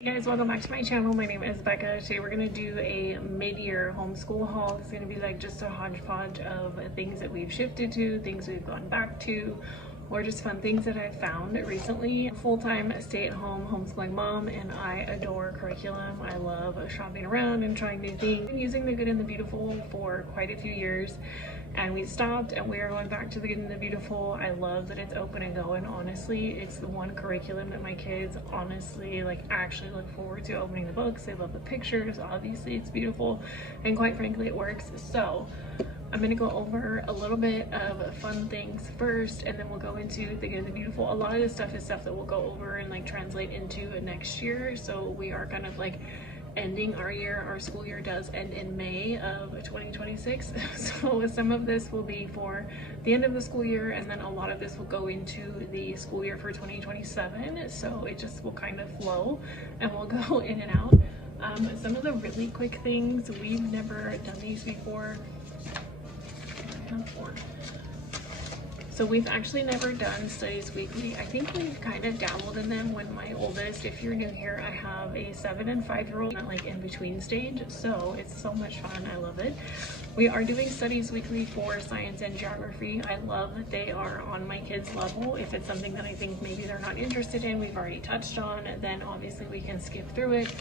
Hey guys, welcome back to my channel. My name is Bekah. Today we're going to do a mid-year homeschool haul. It's going to be like just a hodgepodge of things that we've shifted to, things we've gone back to, or just fun things that I've found recently. Full-time stay-at-home homeschooling mom, and I adore curriculum. I love shopping around and trying new things. I've been using the Good and the Beautiful for quite a few years, and we stopped and we are going back to the Good and the Beautiful. I love that it's open and going. Honestly, it's the one curriculum that my kids honestly actually look forward to opening the books. They love the pictures. Obviously it's beautiful, and quite frankly it works. So I'm going to go over a little bit of fun things first, and then we'll go into the Good and the Beautiful. A lot of this stuff is stuff that we'll go over and translate into next year. So we are kind of ending our year. Our school year does end in May of 2026. So some of this will be for the end of the school year, and then a lot of this will go into the school year for 2027. So it just will kind of flow and we'll go in and out. Some of the really quick things, we've never done these before. I have four. So we've actually never done studies weekly. I think we've kind of dabbled in them when my oldest, if you're new here, I have a 7 and 5-year-old in between stage. So it's so much fun. I love it. We are doing studies weekly for science and geography. I love that they are on my kids' level. If it's something that I think maybe they're not interested in, we've already touched on, then obviously we can skip through it.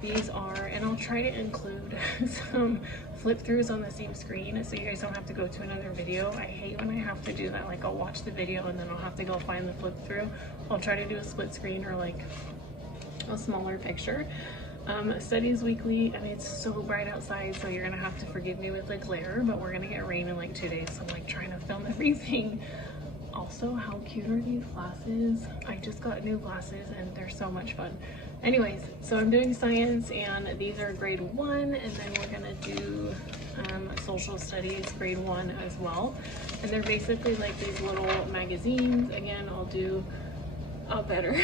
These are, and I'll try to include some flip throughs on the same screen so you guys don't have to go to another video. I hate when I have to do that. I'll watch the video and then I'll have to go find the flip through. I'll try to do a split screen or a smaller picture. Studies weekly. I mean, it's so bright outside, so you're gonna have to forgive me with glare, but we're gonna get rain in 2 days, so I'm trying to film everything. Also, how cute are these glasses? I just got new glasses and they're so much fun. Anyways, so I'm doing science, and these are grade 1, and then we're gonna do social studies grade 1 as well. And they're basically these little magazines. Again, I'll do a better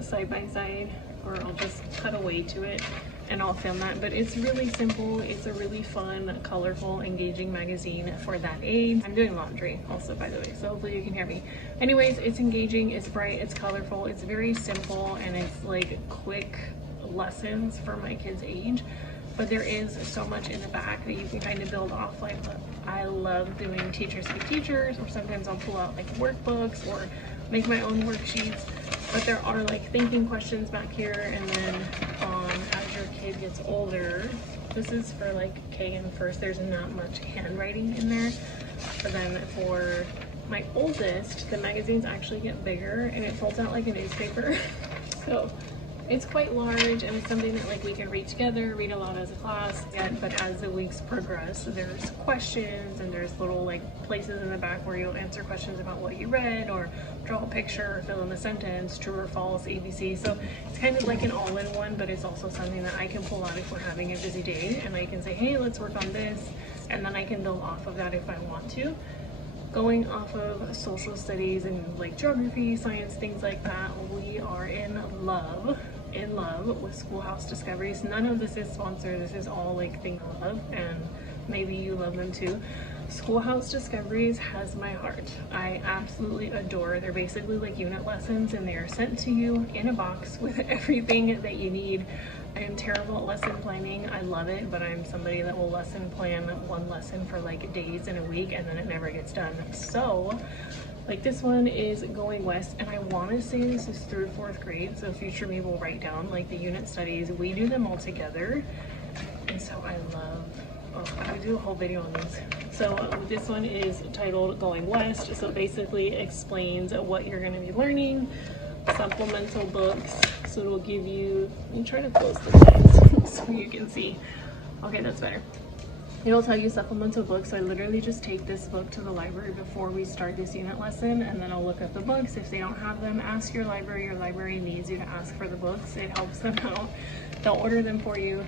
side by side, or I'll just cut away to it and I'll film that. But it's really simple. It's a really fun, colorful, engaging magazine for that age. I'm doing laundry also, by the way, so hopefully you can hear me. Anyways, it's engaging, it's bright, it's colorful, it's very simple, and it's quick lessons for my kids' age. But there is so much in the back that you can kind of build off. I love doing teachers with teachers, or sometimes I'll pull out workbooks or make my own worksheets. But there are thinking questions back here, and then as your kid gets older, this is for K and first, there's not much handwriting in there. But then for my oldest, the magazines actually get bigger and it folds out like a newspaper. So it's quite large, and it's something that we can read together, read aloud as a class. But as the weeks progress, there's questions, and there's little places in the back where you'll answer questions about what you read, or draw a picture, or fill in the sentence, true or false, ABC. So it's kind of an all-in-one, but it's also something that I can pull out if we're having a busy day, and I can say, hey, let's work on this, and then I can build off of that if I want to. Going off of social studies and geography, science, things like that, we are in love with Schoolhouse Discoveries. None of this is sponsored. This is all things I love, and maybe you love them too. Schoolhouse Discoveries has my heart. I absolutely adore. They're basically unit lessons, and they are sent to you in a box with everything that you need. I am terrible at lesson planning. I love it, but I'm somebody that will lesson plan one lesson for days in a week, and then it never gets done. So this one is Going West, and I want to say this is 3rd or 4th grade, so future me will write down the unit studies. We do them all together, and so I love, I would do a whole video on these. So this one is titled Going West, so it basically explains what you're going to be learning. Supplemental books, so it'll give you, let me try to close the lens so you can see. Okay, that's better. It'll tell you supplemental books, so I literally just take this book to the library before we start this unit lesson, and then I'll look at the books. If they don't have them, ask your library needs you to ask for the books. It helps them out. They'll order them for you.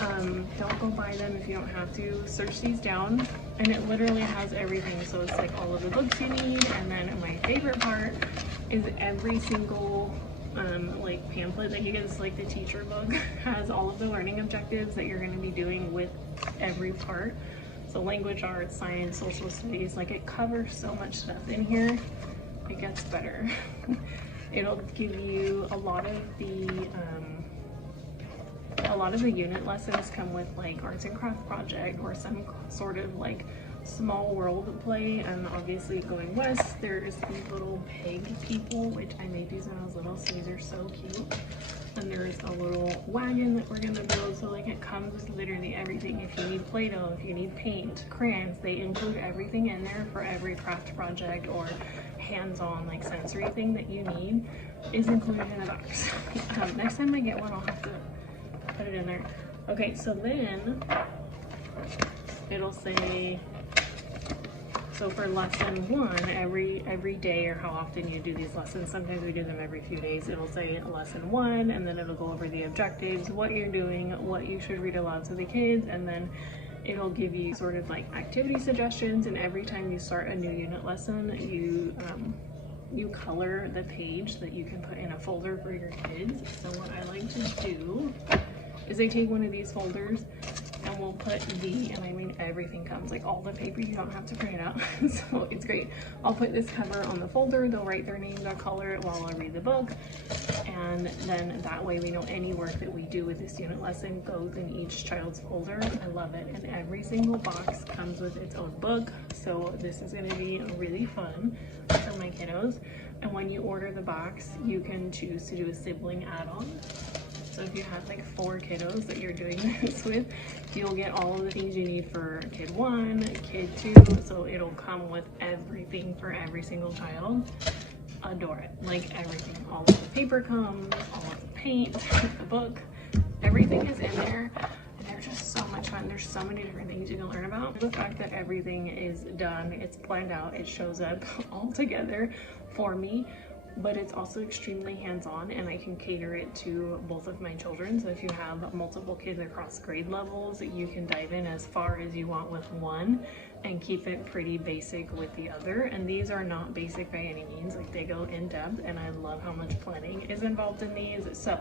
Don't go buy them if you don't have to. Search these down, and it literally has everything. So it's all of the books you need, and then my favorite part is every single pamphlet that you get. Is the teacher book has all of the learning objectives that you're going to be doing with every part. So language arts, science, social studies, it covers so much stuff in here. It gets better. It'll give you a lot of the a lot of the unit lessons come with like arts and craft project or some sort of like small world play. And obviously going west, there's these little pig people, which I made these when I was little, so these are so cute. And there's a little wagon that we're gonna build, so like it comes with literally everything. If you need Play-Doh, if you need paint, crayons, they include everything in there for every craft project or hands-on like sensory thing that you need is included in the box. Next time I get one, I'll have to put it in there. Okay, so then it'll say, so for lesson 1, every day or how often you do these lessons, sometimes we do them every few days, it'll say lesson 1, and then it'll go over the objectives, what you're doing, what you should read aloud to the kids, and then it'll give you sort of like activity suggestions. And every time you start a new unit lesson, you color the page that you can put in a folder for your kids. So what I like to do is I take one of these folders and we'll put and I mean everything comes, like all the paper, you don't have to print it out. So it's great. I'll put this cover on the folder, they'll write their name, they'll color it while I read the book, and then that way we know any work that we do with this unit lesson goes in each child's folder. I love it. And every single box comes with its own book, so this is going to be really fun for my kiddos. And when you order the box, you can choose to do a sibling add-on. So if you have like 4 kiddos that you're doing this with, you'll get all of the things you need for kid 1, kid 2. So it'll come with everything for every single child. Adore it. Like everything. All of the paper comes, all of the paint, the book, everything is in there. And they're just so much fun. There's so many different things you can learn about. The fact that everything is done, it's planned out, it shows up all together for me. But it's also extremely hands-on, and I can cater it to both of my children. So if you have multiple kids across grade levels, you can dive in as far as you want with one and keep it pretty basic with the other. And these are not basic by any means, like they go in depth, and I love how much planning is involved in these. So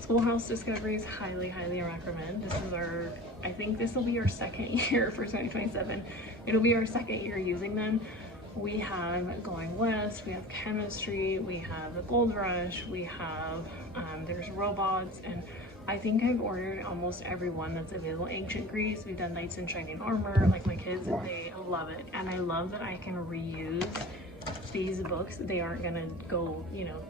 Schoolhouse Discoveries, highly, highly recommend. This is I think this will be our 2nd year for 2027. It'll be our 2nd year using them. We have Going West, we have Chemistry, we have the Gold Rush, we have, there's Robots, and I think I've ordered almost every one that's available. Ancient Greece, we've done Knights in Shining Armor. Like my kids, they love it. And I love that I can reuse these books. They aren't gonna go, you know,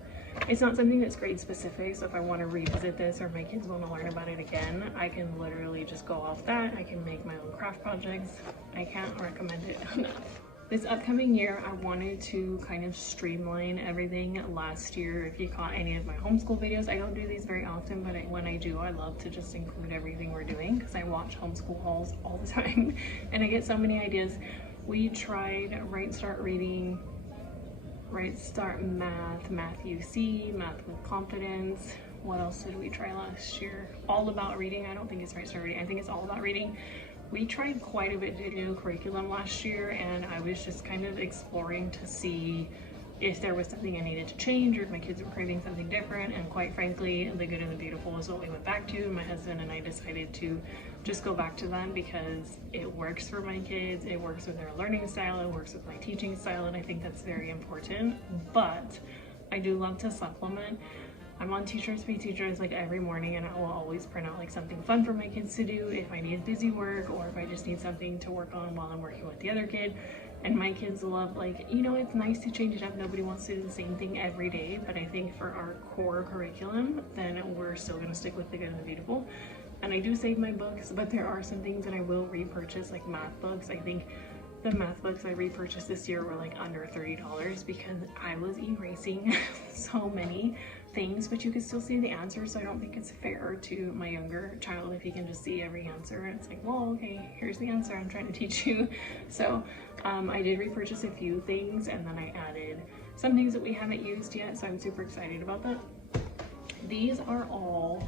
it's not something that's grade specific. So if I want to revisit this or my kids want to learn about it again, I can literally just go off that. I can make my own craft projects. I can't recommend it enough. This upcoming year, I wanted to kind of streamline everything. Last year, if you caught any of my homeschool videos, I don't do these very often, but when I do, I love to just include everything we're doing because I watch homeschool hauls all the time and I get so many ideas. We tried Right Start Reading, Right Start Math, Math UC, Math with Confidence. What else did we try last year? All About Reading. I don't think it's Right Start Reading. I think it's All About Reading. We tried quite a bit to do curriculum last year, and I was just kind of exploring to see if there was something I needed to change or if my kids were craving something different. And quite frankly, The Good and the Beautiful is what we went back to. My husband and I decided to just go back to them because it works for my kids, it works with their learning style, it works with my teaching style, and I think that's very important. But I do love to supplement. I'm on Teachers Pay Teachers like every morning, and I will always print out like something fun for my kids to do if I need busy work or if I just need something to work on while I'm working with the other kid. And my kids love, like, you know, it's nice to change it up. Nobody wants to do the same thing every day, but I think for our core curriculum, then we're still going to stick with The Good and the Beautiful. And I do save my books, but there are some things that I will repurchase, like math books. I think the math books I repurchased this year were like under $30 because I was erasing so many things, but you can still see the answers. So I don't think it's fair to my younger child if he can just see every answer. It's like, well, okay, here's the answer I'm trying to teach you. So I did repurchase a few things, and then I added some things that we haven't used yet. So I'm super excited about that. These are all,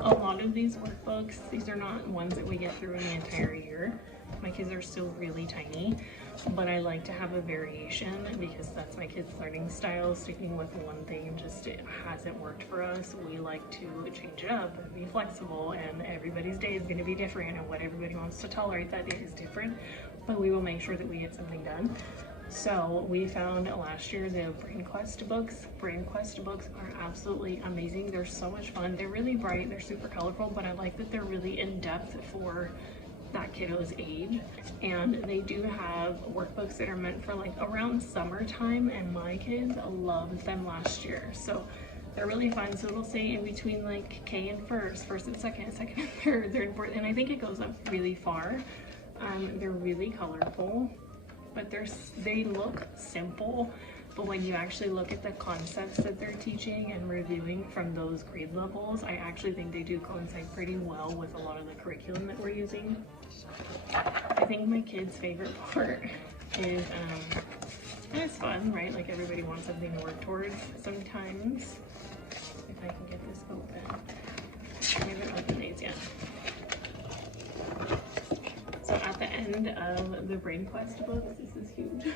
a lot of these workbooks, these are not ones that we get through in the entire year. My kids are still really tiny, but I like to have a variation because that's my kids' learning style. Sticking with one thing just it hasn't worked for us. We like to change it up and be flexible, and everybody's day is going to be different, and what everybody wants to tolerate that day is different, but we will make sure that we get something done. So we found last year the Brain Quest books. Brain Quest books are absolutely amazing. They're so much fun. They're really bright, they're super colorful, but I like that they're really in depth for that kiddo's age. And they do have workbooks that are meant for like around summertime, and my kids loved them last year. So they're really fun. So it'll say in between like K and first and second, second and third and fourth, and I think it goes up really far. They're really colorful, but they look simple, but when you actually look at the concepts that they're teaching and reviewing from those grade levels, I actually think they do coincide pretty well with a lot of the curriculum that we're using. I think my kids' favorite part is, it's fun, right? Like everybody wants something to work towards sometimes. If I can get this open. I haven't opened these yet. So at the end of the Brain Quest books, this is huge.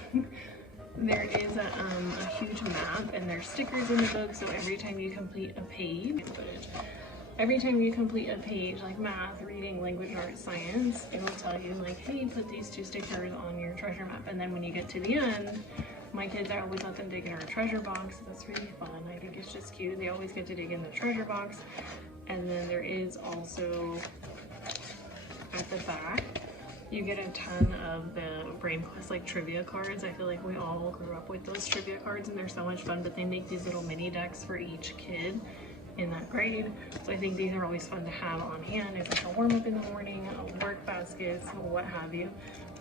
There is a huge map, and there's stickers in the book. So every time you complete a page, like math, reading, language, art, science, it will tell you like, hey, put these 2 stickers on your treasure map. And then when you get to the end, my kids, I always let them dig in our treasure box. That's really fun. I think it's just cute. They always get to dig in the treasure box. And then there is also at the back, you get a ton of the Brain Quest like trivia cards. I feel like we all grew up with those trivia cards, and they're so much fun, but they make these little mini decks for each kid in that grade. So I think these are always fun to have on hand as like a warm up in the morning, work baskets, what have you.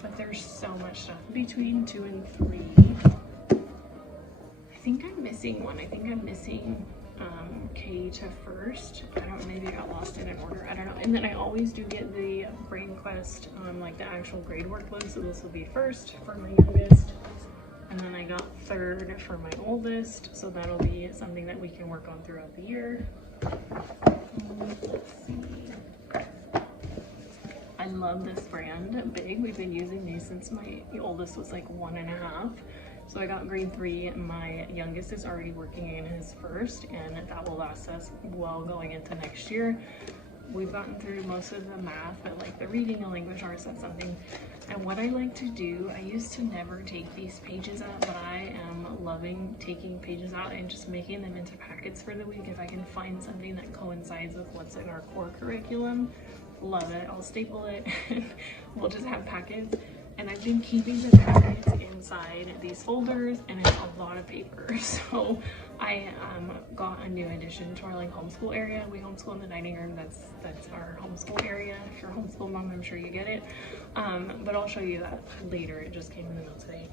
But there's so much stuff between 2 and 3. I think I'm missing one. I think I'm missing K to first. I don't, maybe I got lost in an order, I don't know. And then I always do get the Brain Quest like the actual grade workbook. So this will be first for my youngest, and then I got third for my oldest. So that'll be something that we can work on throughout the year. Let's see. I love this brand, Big. We've been using these since my oldest was like 1.5. So I got grade 3, and my youngest is already working in his first, and that will last us well going into next year. We've gotten through most of the math, but like the reading and language arts, that's something. And what I like to do, I used to never take these pages out, but I am loving taking pages out and just making them into packets for the week. If I can find something that coincides with what's in our core curriculum, love it. I'll staple it and we'll just have packets. And I've been keeping the packets inside these folders, and it's a lot of paper. So I got a new addition to our like homeschool area. We homeschool in the dining room. That's our homeschool area. If you're a homeschool mom, I'm sure you get it. But I'll show you that later. It just came in the mail today.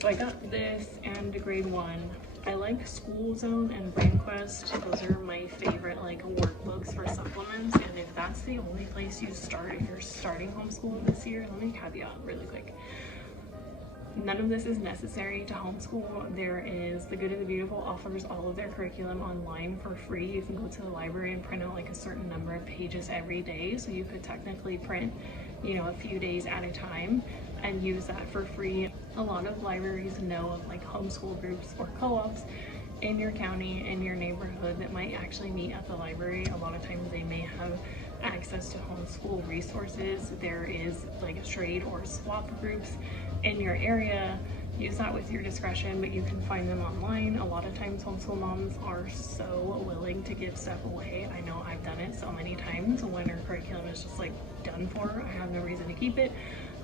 So I got this and grade 1. I like School Zone and Brain Quest. Those are my favorite like workbooks for supplements. And if that's the only place you start, if you're starting homeschooling this year, let me caveat really quick. None of this is necessary to homeschool. There is The Good and the Beautiful offers all of their curriculum online for free. You can go to the library and print out like a certain number of pages every day. So you could technically print, you know, a few days at a time and use that for free. A lot of libraries know of like homeschool groups or co-ops in your county, in your neighborhood, that might actually meet at the library. A lot of times they may have access to homeschool resources. There is like a trade or swap groups in your area. Use that with your discretion, but you can find them online. A lot of times homeschool moms are so willing to give stuff away. I know I've done it so many times when our curriculum is just like done for. I have no reason to keep it.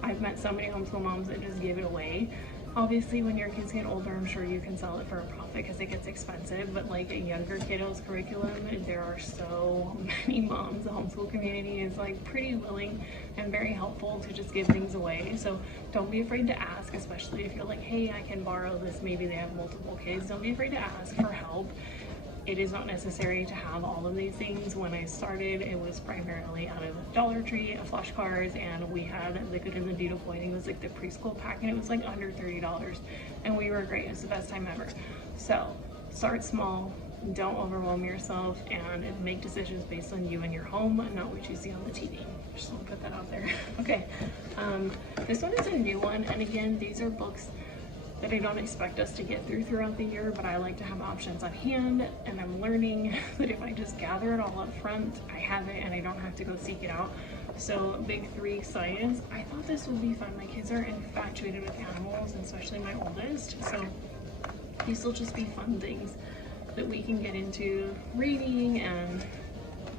I've met so many homeschool moms that just give it away. Obviously, when your kids get older, I'm sure you can sell it for a profit because it gets expensive, but like a younger kiddo's curriculum, there are so many moms. The homeschool community is like pretty willing and very helpful to just give things away. So don't be afraid to ask, especially if you're like, hey, I can borrow this. Maybe they have multiple kids. Don't be afraid to ask for help. It is not necessary to have all of these things. When I started, it was primarily out of Dollar Tree, flashcards, and we had The Good and the Beautiful. I think it was like the preschool pack, and it was like under $30, and we were great. It was the best time ever. So start small, don't overwhelm yourself, and make decisions based on you and your home, not what you see on the TV. Just want to put that out there. Okay, this one is a new one, and again, these are books that I don't expect us to get throughout the year, but I like to have options on hand, and I'm learning that if I just gather it all up front, I have it and I don't have to go seek it out. So big three science. I thought this would be fun. My kids are infatuated with animals, and especially my oldest. So these will just be fun things that we can get into reading, and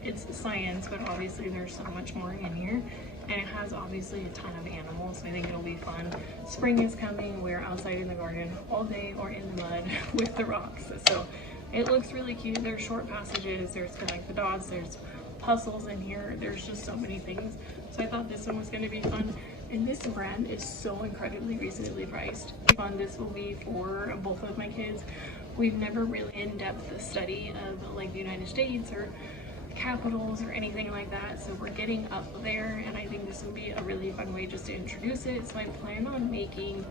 it's science, but obviously there's so much more in here. And it has obviously a ton of animals, so I think it'll be fun. Spring is coming. We're outside in the garden all day or in the mud with the rocks. So it looks really cute. There's short passages, there's like the dots, there's puzzles in here. There's just so many things. So I thought this one was gonna be fun. And this brand is so incredibly reasonably priced. Fun this will be for both of my kids. We've never really in-depth study of like the United States or capitals or anything like that, so we're getting up there, and I think this would be a really fun way just to introduce it. So I plan on making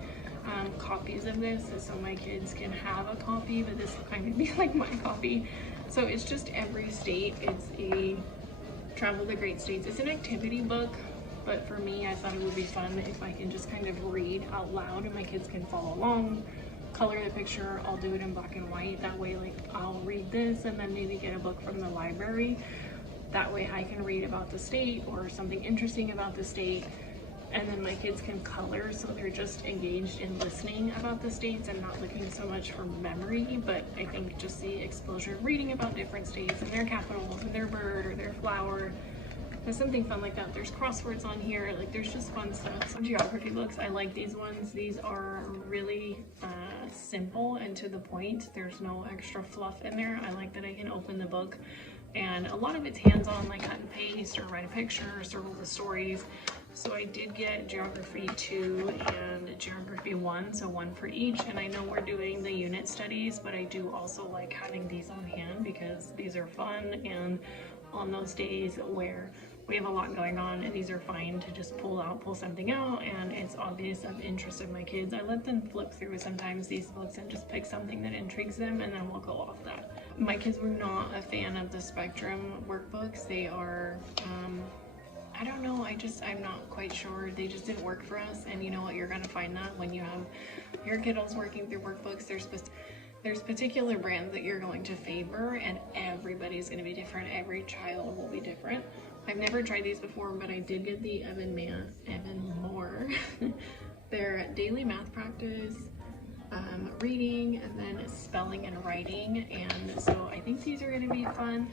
copies of this so my kids can have a copy, but this will kind of be like my copy. So it's just every state. It's a travel the great states. It's an activity book, but for me I thought it would be fun if I can just kind of read out loud and my kids can follow along, color the picture. I'll do it in black and white. That way, like, I'll read this and then maybe get a book from the library. That way I can read about the state or something interesting about the state, and then my kids can color, so they're just engaged in listening about the states and not looking so much for memory, but I think just the exposure of reading about different states and their capitals and their bird or their flower. There's something fun like that. There's crosswords on here, like there's just fun stuff. Some geography books, I like these ones. These are really simple and to the point. There's no extra fluff in there. I like that I can open the book, and a lot of it's hands-on, like cut and paste or write a picture or circle the stories. So I did get Geography 2 and Geography 1, so one for each. And I know we're doing the unit studies, but I do also like having these on hand because these are fun, and on those days where we have a lot going on, and these are fine to just pull something out, and it's obvious of interest of my kids. I let them flip through sometimes these books and just pick something that intrigues them, and then we'll go off that. My kids were not a fan of the Spectrum workbooks. They are, I don't know, I'm not quite sure. They just didn't work for us, and you know what, you're gonna find that when you have your kiddos working through workbooks. There's particular brands that you're going to favor, and everybody's going to be different. Every child will be different. I've never tried these before, but I did get the Evan Moor. They're daily math practice, reading, and then spelling and writing. And so I think these are going to be fun.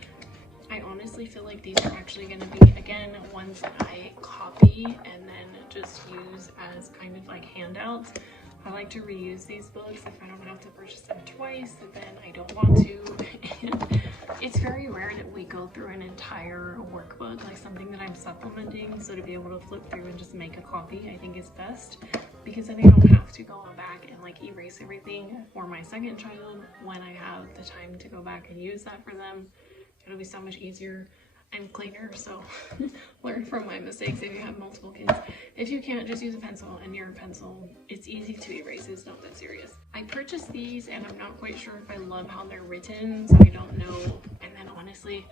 I honestly feel like these are actually going to be, again, ones that I copy and then just use as kind of like handouts. I like to reuse these books if I don't have to purchase them twice, then I don't want to. And it's very rare that we go through an entire workbook, like something that I'm supplementing. So to be able to flip through and just make a copy, I think is best, because then I don't have to go back and like erase everything for my second child when I have the time to go back and use that for them. It'll be so much easier and cleaner. So learn from my mistakes if you have multiple kids. If you can't, just use a pencil, and your pencil, it's easy to erase. It's not that serious. I purchased these, and I'm not quite sure if I love how they're written, so I don't know. And then honestly,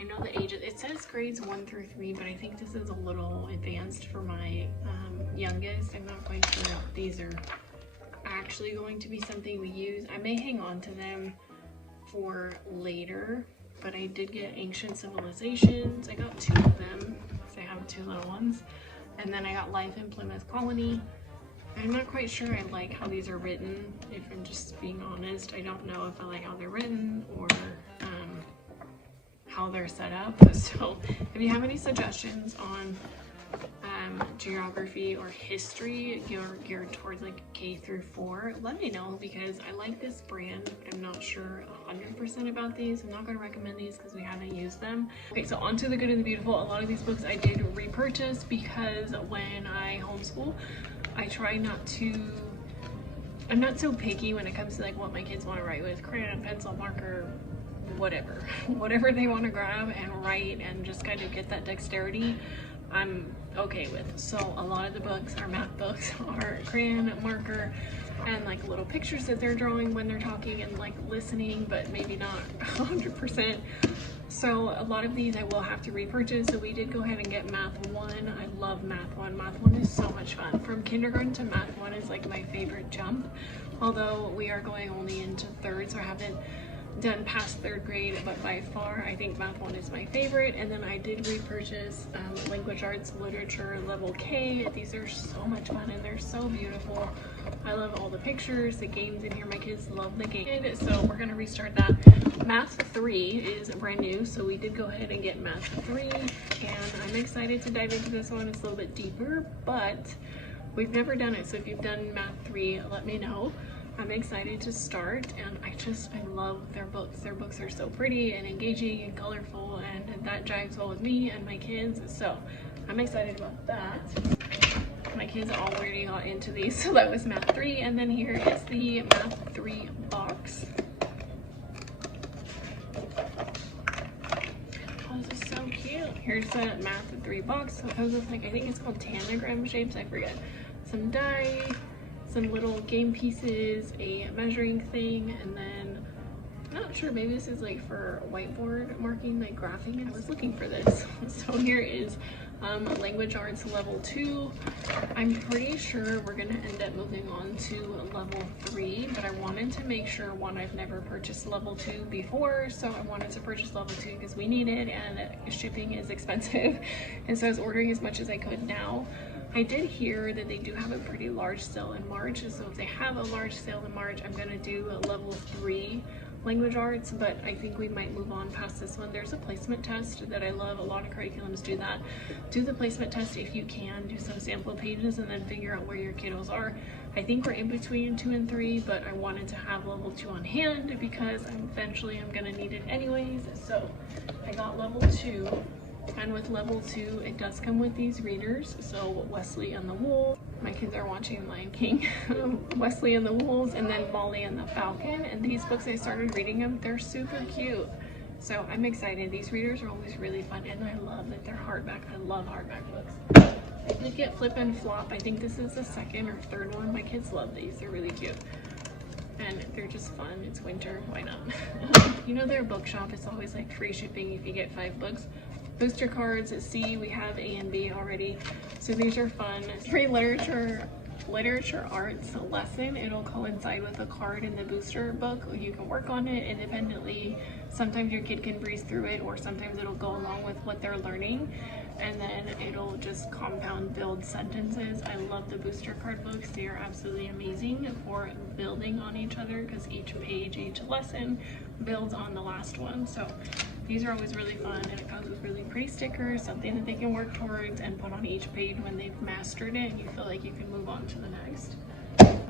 I know the ages. It says grades 1 through 3, but I think this is a little advanced for my youngest. I'm not quite sure if these are actually going to be something we use. I may hang on to them for later. But I did get Ancient Civilizations. I got 2 of them, because I have 2 little ones. And then I got Life in Plymouth Colony. I'm not quite sure I like how these are written, if I'm just being honest. I don't know if I like how they're written or how they're set up. So if you have any suggestions on geography or history geared towards like K through 4, let me know, because I like this brand, but I'm not sure 100% about these. I'm not going to recommend these because we haven't used them. Okay, so on to the good and the beautiful. A lot of these books I did repurchase because when I homeschool, I try not to, I'm not so picky when it comes to like what my kids want to write with: crayon, pencil, marker, whatever they want to grab and write and just kind of get that dexterity, I'm okay with. So a lot of the books, our math books, are crayon, marker, and like little pictures that they're drawing when they're talking and like listening, but maybe not 100%. So a lot of these I will have to repurchase. So we did go ahead and get Math 1. I love Math 1. Math 1 is so much fun. From kindergarten to Math 1 is like my favorite jump. Although we are going only into 3rd, so I haven't done past 3rd grade, but by far I think math 1 is my favorite. And then I did repurchase language arts literature level K. These are so much fun and they're so beautiful. I love all the pictures, the games in here. My kids love the game, so we're gonna restart that. Math 3 is brand new, so we did go ahead and get math 3, and I'm excited to dive into this one. It's a little bit deeper, but we've never done it, so if you've done math 3, let me know. I'm excited to start, and I love their books. Their books are so pretty and engaging and colorful, and that jives well with me and my kids, so I'm excited about that. My kids already got into these, so that was math 3, and then here is the math 3 box. Oh, this is so cute. Here's the math 3 box. So it comes with, like, I think it's called tanagram shapes, I forget. Some die, some little game pieces, a measuring thing, and then I'm not sure, maybe this is like for whiteboard marking, like graphing, and I was looking for this. So here is language arts level 2. I'm pretty sure we're gonna end up moving on to level 3, but I wanted to make sure, one, I've never purchased level 2 before, so I wanted to purchase level 2 because we need it and shipping is expensive, and so I was ordering as much as I could now. I did hear that they do have a pretty large sale in March, so if they have a large sale in March, I'm gonna do a level 3 language arts, but I think we might move on past this one. There's a placement test that I love. A lot of curriculums do that. Do the placement test if you can, do some sample pages, and then figure out where your kiddos are. I think we're in between 2 and 3, but I wanted to have level 2 on hand because eventually I'm gonna need it anyways. So I got level 2. And with level 2, it does come with these readers. So Wesley and the Wolf. My kids are watching Lion King. Wesley and the Wolves, and then Molly and the Falcon. And these books, I started reading them. They're super cute. So I'm excited. These readers are always really fun, and I love that they're hardback. I love hardback books. I did get Flip and Flop. I think this is the 2nd or 3rd one. My kids love these. They're really cute. And they're just fun. It's winter. Why not? You know, their bookshop is always like free shipping if you get 5 books. Booster cards at C, we have A and B already, so these are fun. Free literature arts lesson. It'll coincide with a card in the booster book. You can work on it independently. Sometimes your kid can breeze through it, or sometimes it'll go along with what they're learning, and then it'll just compound build sentences. I love the booster card books. They are absolutely amazing for building on each other because each page, each lesson builds on the last one. So these are always really fun, and it comes with really pretty stickers, something that they can work towards and put on each page when they've mastered it and you feel like you can move on to the next.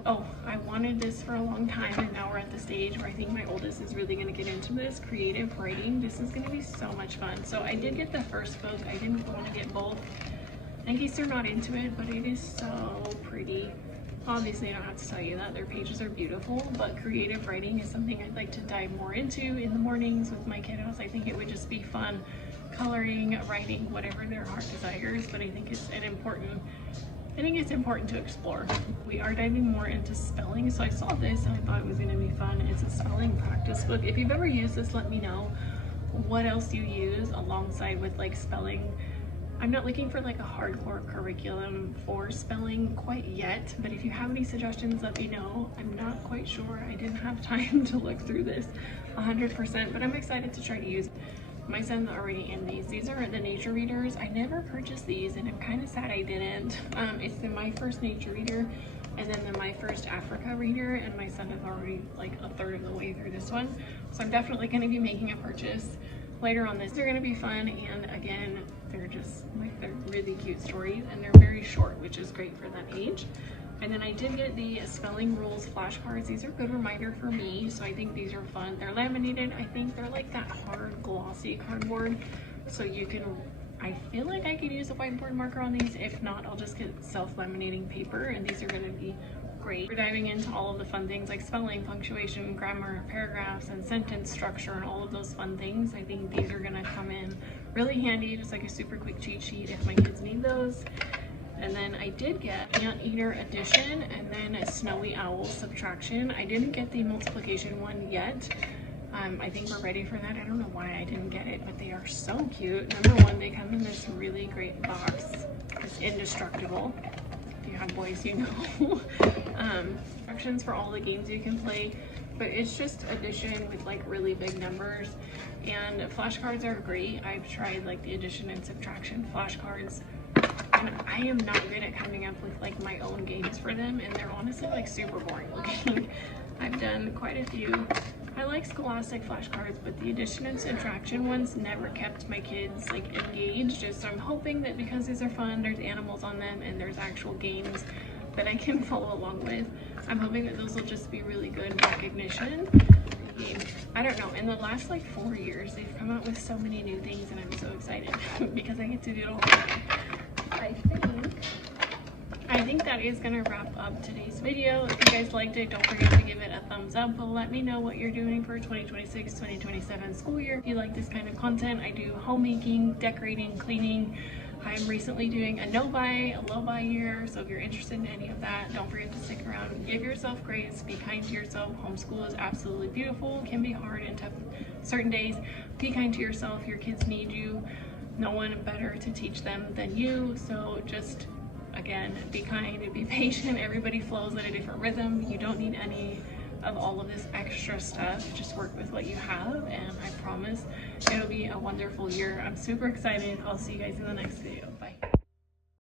Oh, I wanted this for a long time, and now we're at the stage where I think my oldest is really going to get into this creative writing. This is going to be so much fun. So I did get the first book. I didn't want to get both in case they're not into it, but it is so pretty. Obviously, I don't have to tell you that. Their pages are beautiful, but creative writing is something I'd like to dive more into in the mornings with my kiddos. I think it would just be fun coloring, writing, whatever their heart desires, but I think it's important to explore. We are diving more into spelling, so I saw this and I thought it was going to be fun. It's a spelling practice book. If you've ever used this, let me know what else you use alongside with like spelling. I'm not looking for like a hardcore curriculum for spelling quite yet, but if you have any suggestions, let me know. I'm not quite sure. I didn't have time to look through this 100%, but I'm excited to try to use it. My son's already in these. These are the nature readers. I never purchased these, and I'm kind of sad I didn't. It's the My First Nature reader, and then the My First Africa reader, and my son is already like a third of the way through this one. So I'm definitely going to be making a purchase later on this. They're going to be fun, and again, they're really cute stories, and they're very short, which is great for that age. And then I did get the spelling rules flashcards. These are a good reminder for me, so I think these are fun. They're laminated. I think they're like that hard glossy cardboard, so you can, I feel like I could use a whiteboard marker on these. If not, I'll just get self-laminating paper, and these are going to be great. We're diving into all of the fun things like spelling, punctuation, grammar, paragraphs, and sentence structure, and all of those fun things. I think these are going to come in really handy, just like a super quick cheat sheet if my kids need those. And then I did get Anteater Addition, and then a Snowy Owl Subtraction. I didn't get the multiplication one yet. I think we're ready for that. I don't know why I didn't get it, but they are so cute. Number one, they come in this really great box. It's indestructible. If you have boys, you know. Instructions for all the games you can play. but it's just addition with like really big numbers. And flashcards are great. I've tried like the addition and subtraction flashcards, and I am not good at coming up with like my own games for them, and they're honestly like super boring looking. I've done quite a few. I like scholastic flashcards, but the addition and subtraction ones never kept my kids like engaged. So I'm hoping that because these are fun, there's animals on them and there's actual games that I can follow along with. I'm hoping that those will just be really good recognition. I don't know, in the last like 4 years, they've come out with so many new things, and I'm so excited because I get to do it all again. I think that is gonna wrap up today's video. If you guys liked it, don't forget to give it a thumbs up. Let me know what you're doing for 2026-2027 school year. If you like this kind of content, I do homemaking, decorating, cleaning. I'm recently doing a no-buy, a low-buy year, so if you're interested in any of that, don't forget to stick around. Give yourself grace, be kind to yourself. Homeschool is absolutely beautiful, can be hard and tough certain days. Be kind to yourself, your kids need you. No one better to teach them than you, so just, again, be kind and be patient. Everybody flows at a different rhythm. You don't need any of all of this extra stuff. Just work with what you have, and I promise it'll be a wonderful year. I'm super excited. I'll see you guys in the next video. Bye.